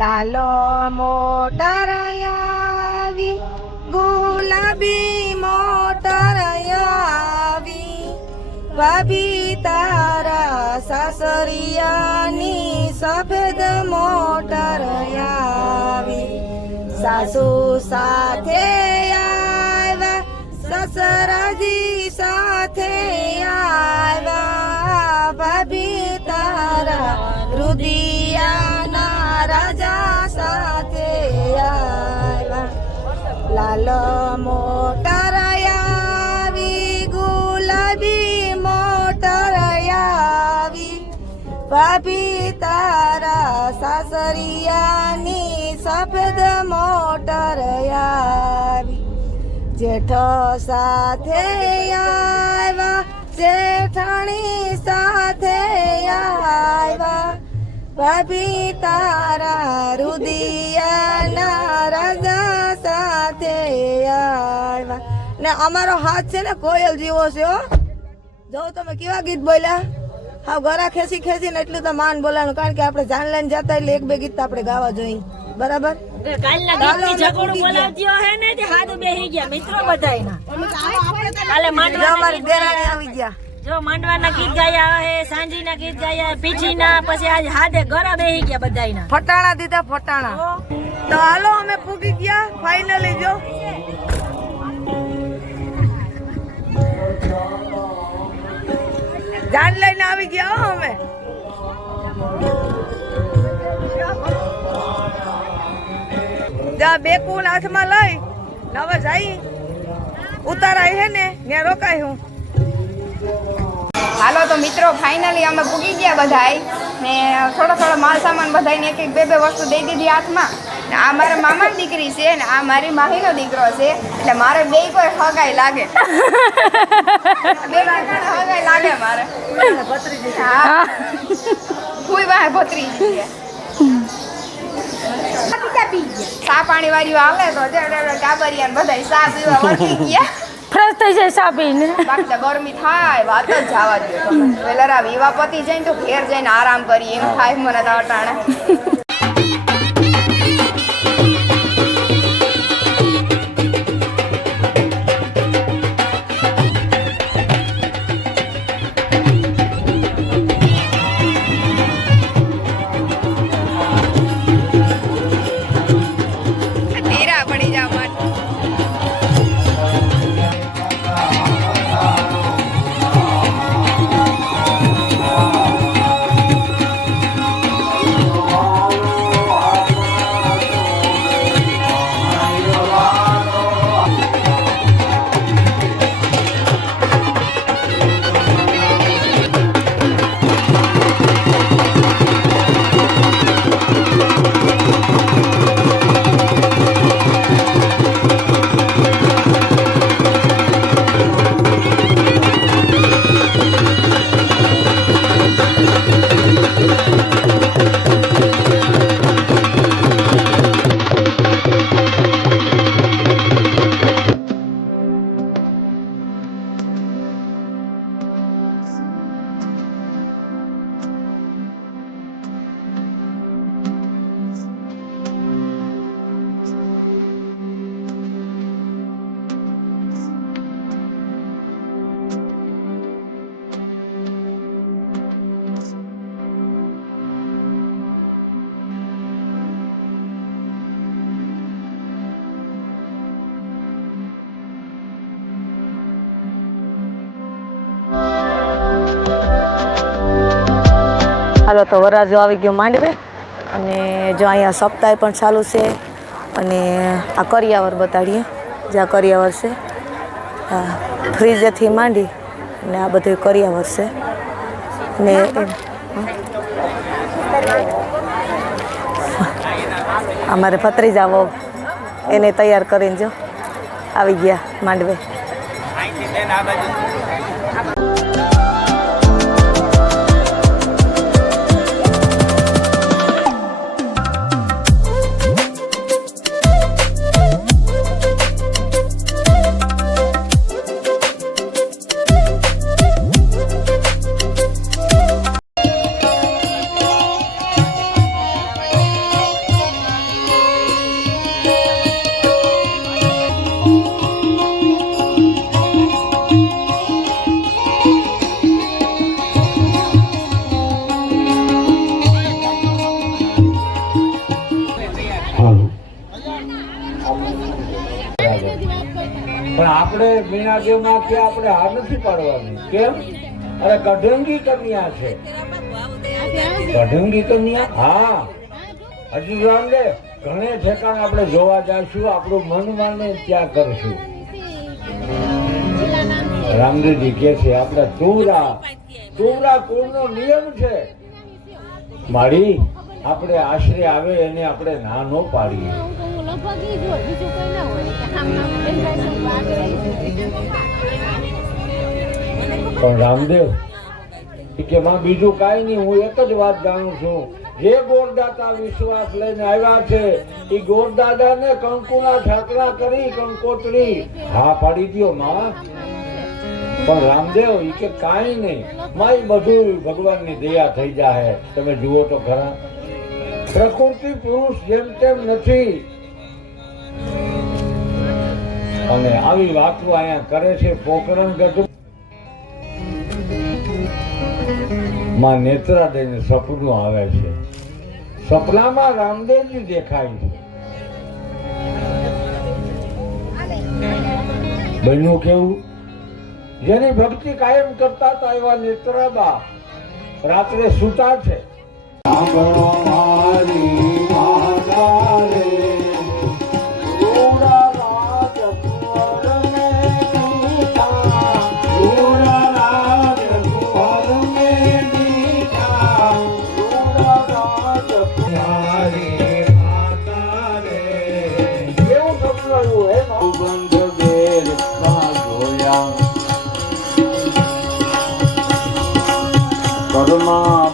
Lalo motor આવી, ગુલાબી motor આવી, ભાભી તારા સાસરિયાની સફેદ મોટર આવી, સાસુ સાથે આવ્યા, સસરાજી સાથે આવ્યા, ભાભી તારા રુદિયાના રાજા સાથે આવ્યા, લાલો મોટર આવી, ગુલાબી મોટર આવી, ભાભી તારા સાસરિયાની સફેદ મોટર આવી, જેઠો સાથે આવ્યા, જેઠાણી સાથે આવ્યા, ભાભી તારા રુદિયાના રાજા સાથે આવ્યા. ને અમારો હાથ છે ને કોયલ જેવો છે હો. જો તમે કેવા ગીત બોલ્યા, હા ગળા ખેંચી ખેંચી ને એટલું તો માન બોલાનું, કારણ કે આપણે જાણ લઈને જતા એટલે એક બે ગીત તો આપણે ગાવા જોઈએ, બરાબર. જો માંડવાના ગીત ગાયા હે, સાંજીના ગીત ગાયા, પીઠીના, પછી આજ હાથે ગરા બેહી ગયા બધાયના. ફટાણા દીધા ફટાણા. તો હાલો અમે પૂગી ગયા ફાઇનલી. જો જાન લઈને આવી ગયા હો અમે. બેકુલ હાથમાં લઈ નવા જાય ઉતારાય હે ને ત્યાં રોકાય હું. હાલો તો મિત્રો ફાઇનલી અમે પૂગી ગયા બધાય ને થોડો માલ સામાન બધાને એક એક બે વસ્તુ દઈ દીધી હાથમાં. ને આ મારા મામાની દીકરી છે ને આ મારી માહીનો દીકરો છે, એટલે મારે બે કોઈ હગાઈ લાગે, બે હગાઈ લાગે મારે. હા કોઈ વાહ ભત્રીજી છે. ચા પાણી વાળી આવે તો ટાબરિયા બધા ચા પીવા વળગી ગયા, ફ્રેશ થઈ જાય ચા પીને. બાકી તો ગરમી થાય વાત જ જવા દો. પેલા વિવાહ પતિ જઈને તો ઘેર જઈને આરામ કરી એમ થાય મને તો અટાણે. હાલો તો વરરાજો આવી ગયો માંડવે, અને જો અહીંયા સપ્તાહ પણ ચાલુ છે, અને આ કરિયાવર બતાડીએ. જે આ કરિયાવર છે, હા ફ્રીજથી માંડી અને આ બધું કરિયાવર છે. ને અમારે ભત્રીજાઓ એને તૈયાર કરીને જો આવી ગયા માંડવે. છે. પણ આપણે મીનાદેવમાં કે આપણે હાર નથી પાડવાની. કેમ? અરે કઢંગી કન્યા છે. કઢંગી કન્યા? હા, હજી રાંડે ઘણે ઠેકાણે આપણે જોવા જઈશું, આપણું મન માને ત્યાં કરશું. રામદેવજી કે છે આપણે તુવરા કુળનો નિયમ છે. મારી આપણે આશરે આવે એને આપણે ના ન પાડીએ. પણ રામદેવ કે માં બીજું કાંઈ નહીં, હું એક જ વાત જાણું છું. જે ગોરદાતા વિશ્વાસ લઈને આવ્યા છે એ ગોરદાદાને કંકુના ઠાકરા કરી કંકોત્રી હા પાડી દ્યો માં. પણ રામદેવ ઈ કે કાંઈ નહીં માં, એ બધું ભગવાનની દયા થઈ જાય. તમે જુઓ તો ખરા, પ્રકૃતિ પુરુષ જેમ તેમ નથી. અને આવી વાતો અહીંયા કરે છે પોકરણ ગઢ માં. નેત્રા દઈને સપનું આવે છે, સપનામાં રામદેવજી દેખાય છે. બન્યું કેવું? જેની ભક્તિ કાયમ કરતા હતા એવા નેત્રાબા રાત્રે સૂતા છે.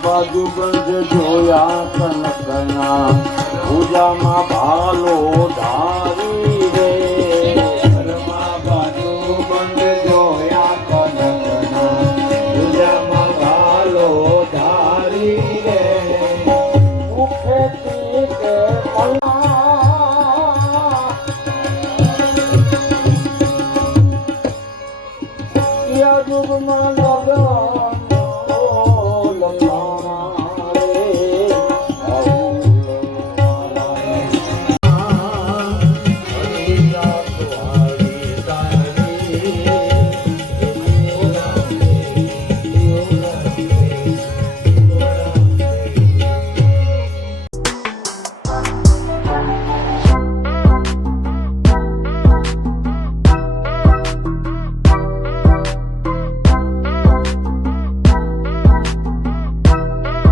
બાજુ બંધ જોયા કનકના પૂજામાં ભાલો ધારી રે. ઘરમાં બાજુ બંધ જોયા કનકના પૂજામાં ભાલો ધારી રે. મુખેથી તે યુગમાં લગા